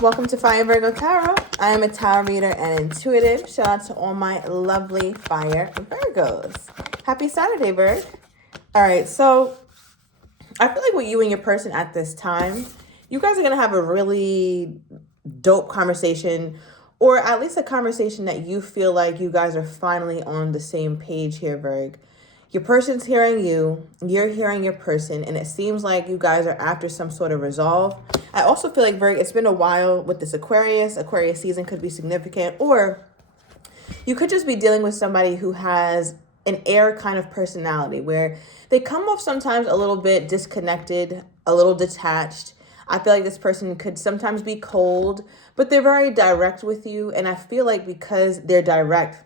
Welcome to Fire Virgo Tarot. I am a tarot reader and intuitive. Shout out to all my lovely Fire Virgos. Happy Saturday, Virg. All right, so I feel like with you and your person at this time, you guys are going to have a really dope conversation, or at least a conversation that you feel like you guys are finally on the same page here, Virg. Your person's hearing you, you're hearing your person, and it seems like you guys are after some sort of resolve. I also feel like, Virg, it's been a while with this Aquarius. Aquarius season could be significant, or you could just be dealing with somebody who has an air kind of personality where they come off sometimes a little bit disconnected, a little detached. I feel like this person could sometimes be cold, but they're very direct with you. And I feel like because they're direct,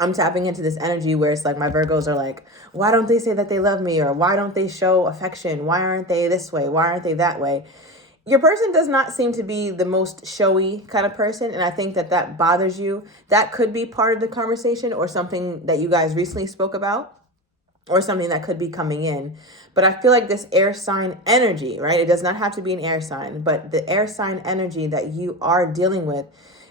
I'm tapping into this energy where it's like my Virgos are like, why don't they say that they love me? Or why don't they show affection? Why aren't they this way? Why aren't they that way? Your person does not seem to be the most showy kind of person. And I think that that bothers you. That could be part of the conversation or something that you guys recently spoke about or something that could be coming in. But I feel like this air sign energy, right? It does not have to be an air sign, but the air sign energy that you are dealing with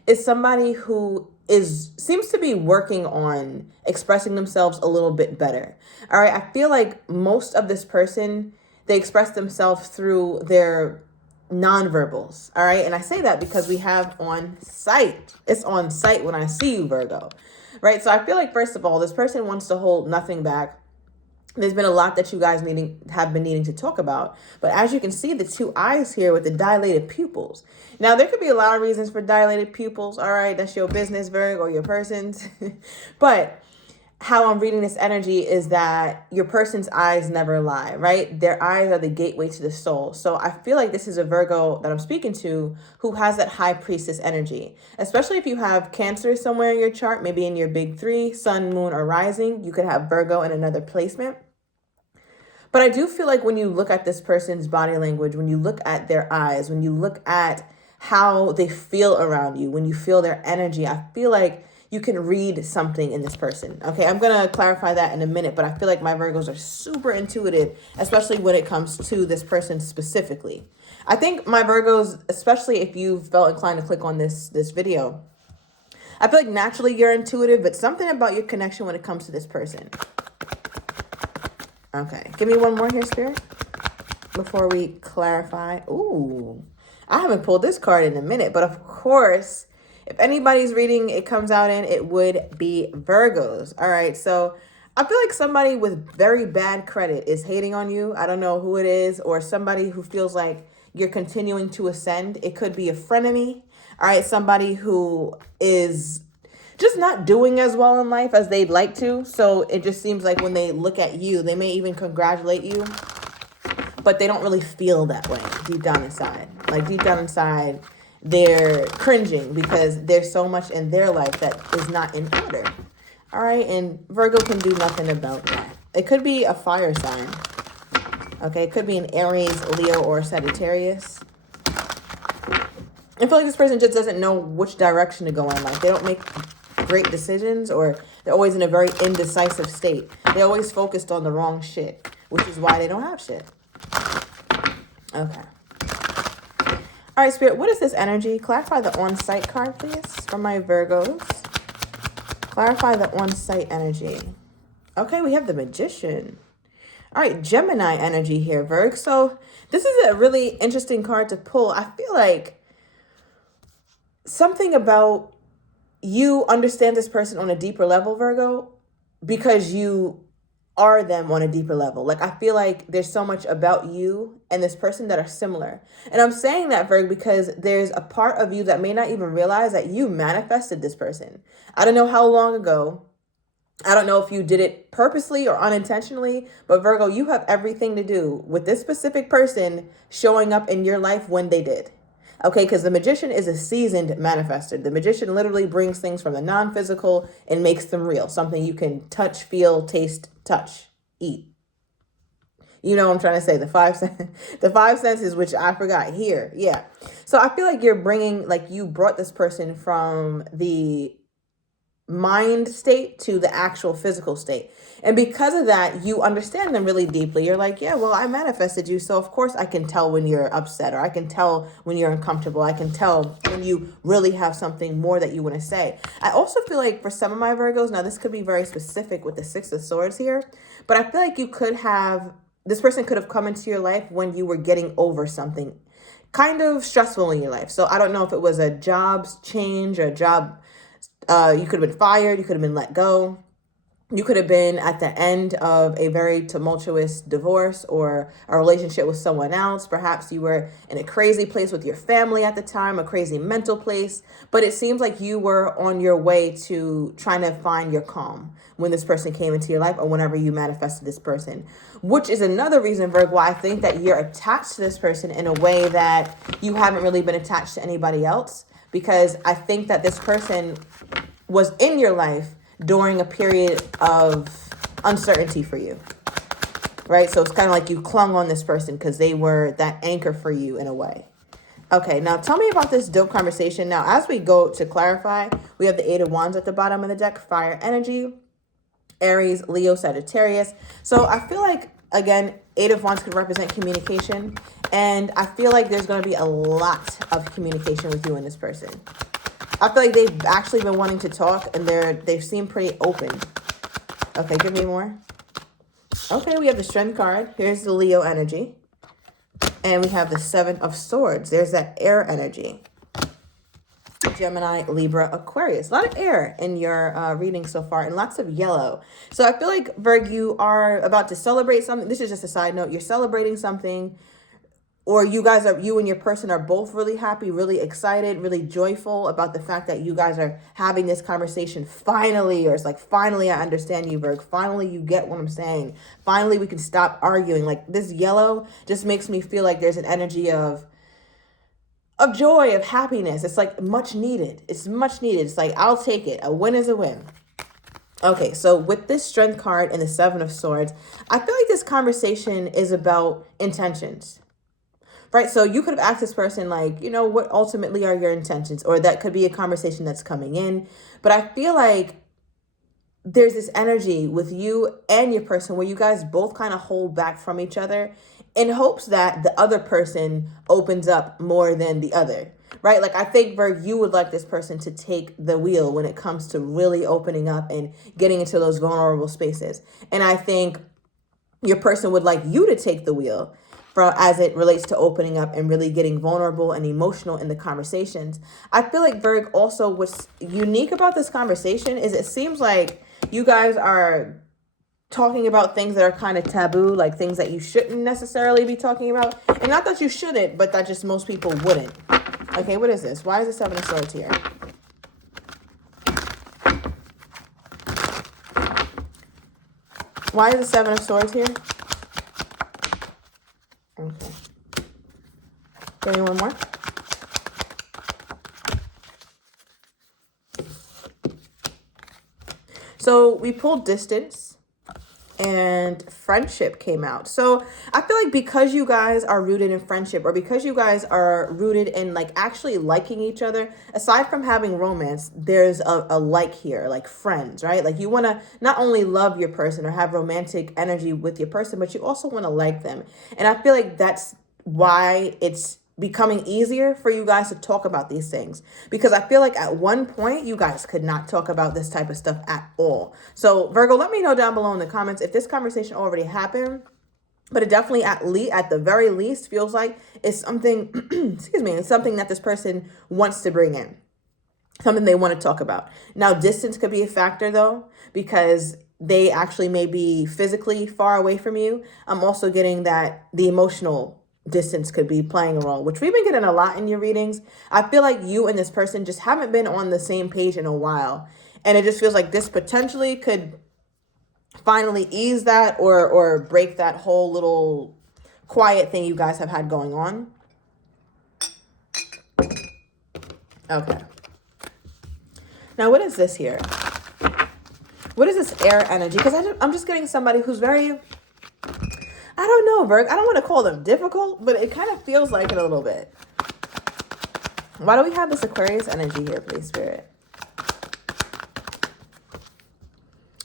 is somebody who seems to be working on expressing themselves a little bit better. All right. I feel like most of this person, they express themselves through their nonverbals. All right. And I say that because we have on site. It's on site when I see you, Virgo. Right. So I feel like, first of all, this person wants to hold nothing back. There's been a lot that you guys have been needing to talk about. But as you can see, the two eyes here with the dilated pupils. Now, there could be a lot of reasons for dilated pupils. All right, that's your business, Virg, or your person's. But how I'm reading this energy is that your person's eyes never lie, right? Their eyes are the gateway to the soul. So I feel like this is a Virgo that I'm speaking to who has that high priestess energy, especially if you have Cancer somewhere in your chart, maybe in your big three, sun, moon, or rising. You could have Virgo in another placement. But I do feel like when you look at this person's body language, when you look at their eyes, when you look at how they feel around you, when you feel their energy, I feel like you can read something in this person. Okay, I'm going to clarify that in a minute, but I feel like my Virgos are super intuitive, especially when it comes to this person specifically. I think my Virgos, especially if you felt inclined to click on this video, I feel like naturally you're intuitive, but something about your connection when it comes to this person. Okay, give me one more here, Spirit, before we clarify. Ooh, I haven't pulled this card in a minute, but of course, if anybody's reading it comes out in, it would be Virgos. All right, so I feel like somebody with very bad credit is hating on you. I don't know who it is, or somebody who feels like you're continuing to ascend. It could be a frenemy. All right, somebody who is just not doing as well in life as they'd like to. So it just seems like when they look at you, they may even congratulate you, but they don't really feel that way deep down inside. Like deep down inside, they're cringing because there's so much in their life that is not in order. All right. And Virgo can do nothing about that. It could be a fire sign. Okay. It could be an Aries, Leo, or Sagittarius. I feel like this person just doesn't know which direction to go in life. They don't make great decisions, or they're always in a very indecisive state. They're always focused on the wrong shit, which is why they don't have shit. Okay. All right, Spirit, what is this energy? Clarify the Onsite card, please, for my Virgos. Clarify the Onsite energy. Okay, we have the Magician. All right, Gemini energy here, Virg. So this is a really interesting card to pull. I feel like something about you understand this person on a deeper level, Virgo, because you are them on a deeper level. Like, I feel like there's so much about you and this person that are similar. And I'm saying that, Virgo, because there's a part of you that may not even realize that you manifested this person. I don't know how long ago. I don't know if you did it purposely or unintentionally, but Virgo, you have everything to do with this specific person showing up in your life when they did. Okay, because the Magician is a seasoned manifester. The Magician literally brings things from the non-physical and makes them real. Something you can touch, feel, taste, touch, eat. You know what I'm trying to say, the five senses, which I forgot here. Yeah. So I feel like you're bringing, like you brought this person from the mind state to the actual physical state. And because of that, you understand them really deeply. You're like, yeah, well, I manifested you. So of course I can tell when you're upset, or I can tell when you're uncomfortable. I can tell when you really have something more that you want to say. I also feel like for some of my Virgos, now this could be very specific with the Six of Swords here, but I feel like this person could have come into your life when you were getting over something kind of stressful in your life. So I don't know if it was a job change or a job, you could have been fired, you could have been let go. You could have been at the end of a very tumultuous divorce or a relationship with someone else. Perhaps you were in a crazy place with your family at the time, a crazy mental place. But it seems like you were on your way to trying to find your calm when this person came into your life, or whenever you manifested this person. Which is another reason, Virgo, why I think that you're attached to this person in a way that you haven't really been attached to anybody else. Because I think that this person was in your life during a period of uncertainty for you, right? So it's kind of like you clung on this person because they were that anchor for you in a way. Okay, now tell me about this dope conversation. Now, as we go to clarify, we have the Eight of Wands at the bottom of the deck, fire energy, Aries, Leo, Sagittarius. So I feel like, again, Eight of Wands could represent communication. And I feel like there's going to be a lot of communication with you and this person. I feel like they've actually been wanting to talk, and they seem pretty open. Okay, give me more. Okay, we have the Strength card. Here's the Leo energy. And we have the Seven of Swords. There's that air energy. Gemini, Libra, Aquarius. A lot of air in your reading so far, and lots of yellow. So I feel like, Virgo, you are about to celebrate something. This is just a side note. You're celebrating something, or you and your person are both really happy, really excited, really joyful about the fact that you guys are having this conversation finally. Or it's like, finally, I understand you, Virgo. Finally, you get what I'm saying. Finally, we can stop arguing. Like, this yellow just makes me feel like there's an energy of joy, of happiness. It's like much needed. It's much needed. It's like, I'll take it. A win is a win. Okay, so with this Strength card and the Seven of Swords, I feel like this conversation is about intentions. Right, so you could have asked this person, like, what ultimately are your intentions? Or that could be a conversation that's coming in. But I feel like there's this energy with you and your person where you guys both kind of hold back from each other in hopes that the other person opens up more than the other. Right, like I think, Virgo, you would like this person to take the wheel when it comes to really opening up and getting into those vulnerable spaces. And I think your person would like you to take the wheel as it relates to opening up and really getting vulnerable and emotional in the conversations. I feel like, Virgo, also what's unique about this conversation is it seems like you guys are talking about things that are kind of taboo, like things that you shouldn't necessarily be talking about. And not that you shouldn't, but that just most people wouldn't. Okay, what is this? Why is the Seven of Swords here? Why is the Seven of Swords here? Okay. Give me one more. So we pulled distance and friendship came out. So I feel like because you guys are rooted in friendship, or because you guys are rooted in like actually liking each other, aside from having romance, there's a like here, like friends, right? Like you want to not only love your person or have romantic energy with your person, but you also want to like them. And I feel like that's why it's becoming easier for you guys to talk about these things, because I feel like at one point you guys could not talk about this type of stuff at all. So Virgo, let me know down below in the comments if this conversation already happened, but it definitely at the very least feels like it's something excuse me, it's something that this person wants to bring in, something they want to talk about. Now distance could be a factor though, because they actually may be physically far away from you. I'm also getting that the emotional distance could be playing a role, which we've been getting a lot in your readings. I feel like you and this person just haven't been on the same page in a while. And it just feels like this potentially could finally ease that or break that whole little quiet thing you guys have had going on. Okay. Now, what is this here? What is this air energy? Because I'm just getting somebody who's very... I don't know, Virgo. I don't want to call them difficult, but it kind of feels like it a little bit. Why do we have this Aquarius energy here, please, Spirit?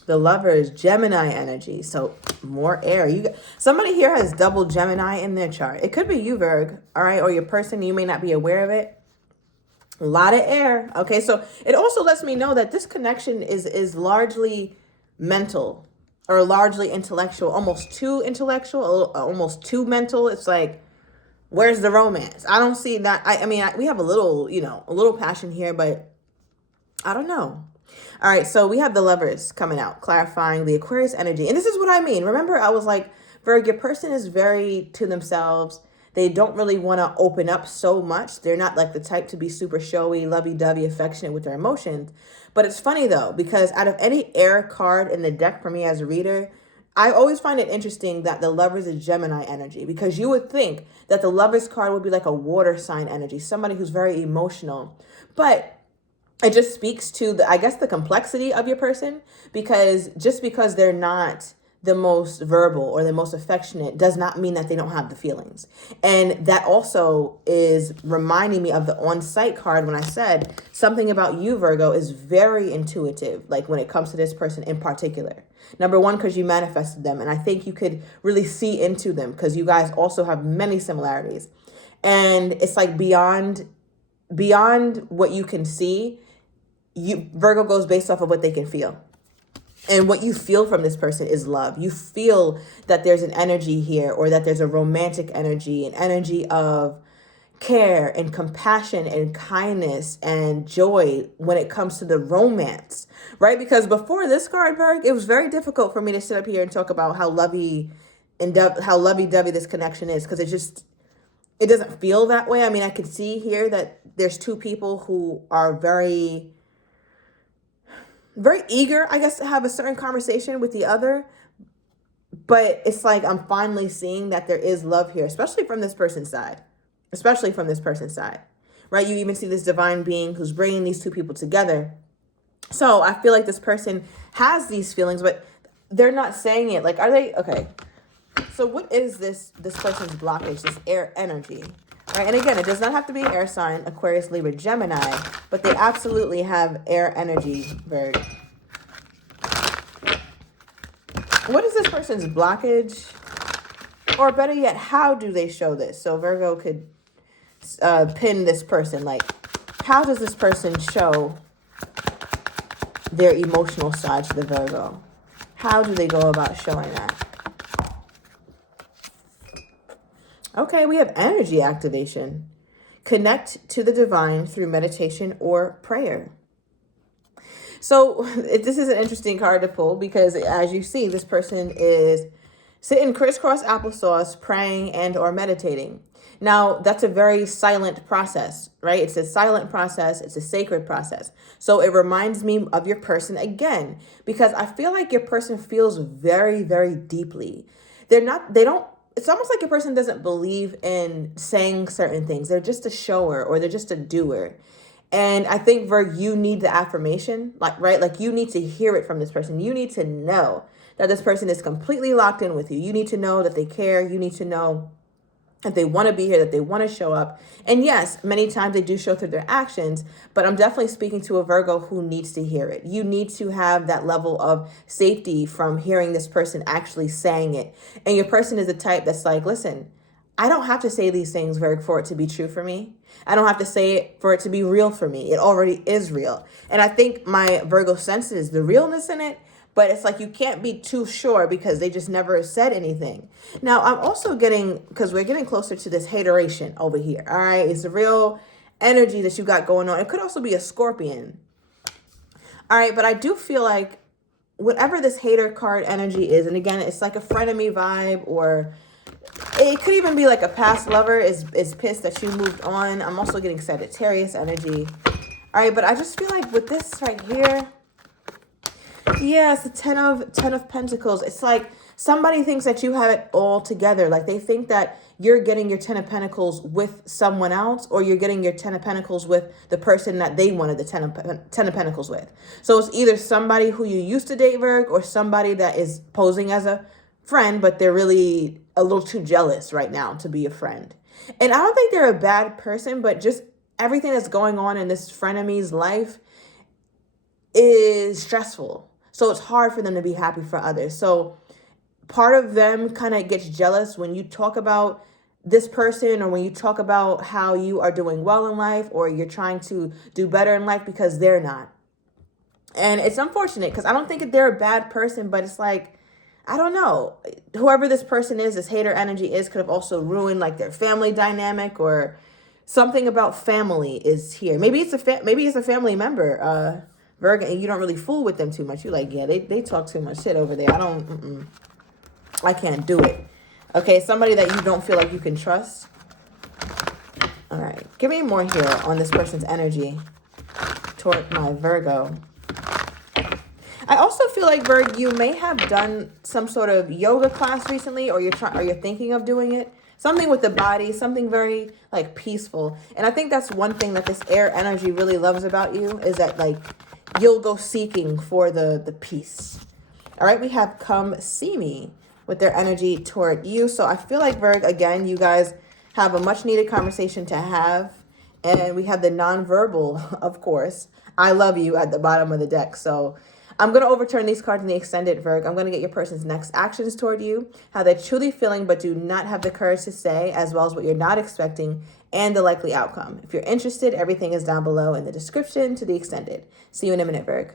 The Lovers, Gemini energy. So more air. Somebody here has double Gemini in their chart. It could be you, Virg, all right, or your person. You may not be aware of it. A lot of air. Okay, so it also lets me know that this connection is largely mental or largely intellectual, almost too intellectual, almost too mental. It's like, where's the romance? I don't see that. I mean, we have a little, a little passion here, but I don't know. All right, so we have the Lovers coming out, clarifying the Aquarius energy. And this is what I mean. Remember, I was like, Virg, your person is very to themselves. They don't really want to open up so much. They're not like the type to be super showy, lovey-dovey, affectionate with their emotions. But it's funny, though, because out of any air card in the deck for me as a reader, I always find it interesting that the Lovers is Gemini energy, because you would think that the Lovers card would be like a water sign energy, somebody who's very emotional. But it just speaks to the complexity of your person, because just because they're not the most verbal or the most affectionate does not mean that they don't have the feelings. And that also is reminding me of the Onsite card when I said something about you, Virgo, is very intuitive, like when it comes to this person in particular. Number one, because you manifested them. And I think you could really see into them because you guys also have many similarities. And it's like beyond what you can see, Virgo goes based off of what they can feel. And what you feel from this person is love. You feel that there's an energy here, or that there's a romantic energy, an energy of care and compassion and kindness and joy when it comes to the romance, right? Because before this card, Virg, it was very difficult for me to sit up here and talk about how lovey-dovey this connection is, because it doesn't feel that way. I mean, I can see here that there's two people who are very eager, I guess, to have a certain conversation with the other. But it's like I'm finally seeing that there is love here, especially from this person's side. Right? You even see this divine being who's bringing these two people together. So I feel like this person has these feelings, but they're not saying it. Like, are they? Okay. So what is this person's blockage, this air energy? Right, and again, it does not have to be air sign, Aquarius, Libra, Gemini, but they absolutely have air energy, Virg. What is this person's blockage? Or better yet, how do they show this? So Virgo could pin this person. Like, how does this person show their emotional side to the Virgo? How do they go about showing that? Okay, we have energy activation. Connect to the divine through meditation or prayer. So this is an interesting card to pull, because as you see, this person is sitting crisscross applesauce, praying and or meditating. Now, that's a very silent process, right? It's a silent process. It's a sacred process. So it reminds me of your person again, because I feel like your person feels very, very deeply. It's almost like a person doesn't believe in saying certain things. They're just a shower, or they're just a doer. And I think, Virg, you need the affirmation, right? Like, you need to hear it from this person. You need to know that this person is completely locked in with you. You need to know that they care. You need to know that they want to be here, that they want to show up. And yes, many times they do show through their actions, but I'm definitely speaking to a Virgo who needs to hear it. You need to have that level of safety from hearing this person actually saying it. And your person is the type that's like, listen, I don't have to say these things, Virg, for it to be true for me. I don't have to say it for it to be real for me. It already is real. And I think my Virgo senses the realness in it, but it's like you can't be too sure because they just never said anything. Now, I'm also because we're getting closer to this hateration over here, all right? It's a real energy that you got going on. It could also be a Scorpion. All right, but I do feel like whatever this hater card energy is, and again, it's like a frenemy vibe, or it could even be like a past lover is pissed that you moved on. I'm also getting Sagittarius energy. All right, but I just feel like with this right here, yeah, it's the 10 of Pentacles. It's like somebody thinks that you have it all together. Like, they think that you're getting your 10 of Pentacles with someone else, or you're getting your 10 of Pentacles with the person that they wanted the 10 of Pentacles with. So it's either somebody who you used to date, Virg, or somebody that is posing as a friend, but they're really a little too jealous right now to be a friend. And I don't think they're a bad person, but just everything that's going on in this frenemy's life is stressful. So it's hard for them to be happy for others. So part of them kind of gets jealous when you talk about this person, or when you talk about how you are doing well in life, or you're trying to do better in life, because they're not. And it's unfortunate, because I don't think that they're a bad person, but it's like, I don't know, whoever this person is, this hater energy is, could have also ruined like their family dynamic, or something about family is here. Maybe it's a family member, Virgo, and you don't really fool with them too much. You're like, yeah, they talk too much shit over there. I can't do it. Okay, somebody that you don't feel like you can trust. All right, give me more here on this person's energy toward my Virgo. I also feel like, Virgo, you may have done some sort of yoga class recently, or you're thinking of doing it. Something with the body, something very like peaceful. And I think that's one thing that this air energy really loves about you, is that like you'll go seeking for the peace. All right, we have come see me with their energy toward you. So I feel like, Virgo, again, you guys have a much needed conversation to have. And we have the nonverbal, of course, I love you at the bottom of the deck. So I'm going to overturn these cards in the extended, Virgo. I'm going to get your person's next actions toward you, how they're truly feeling but do not have the courage to say, as well as what you're not expecting, and the likely outcome. If you're interested, everything is down below in the description to the extended. See you in a minute, Virgo.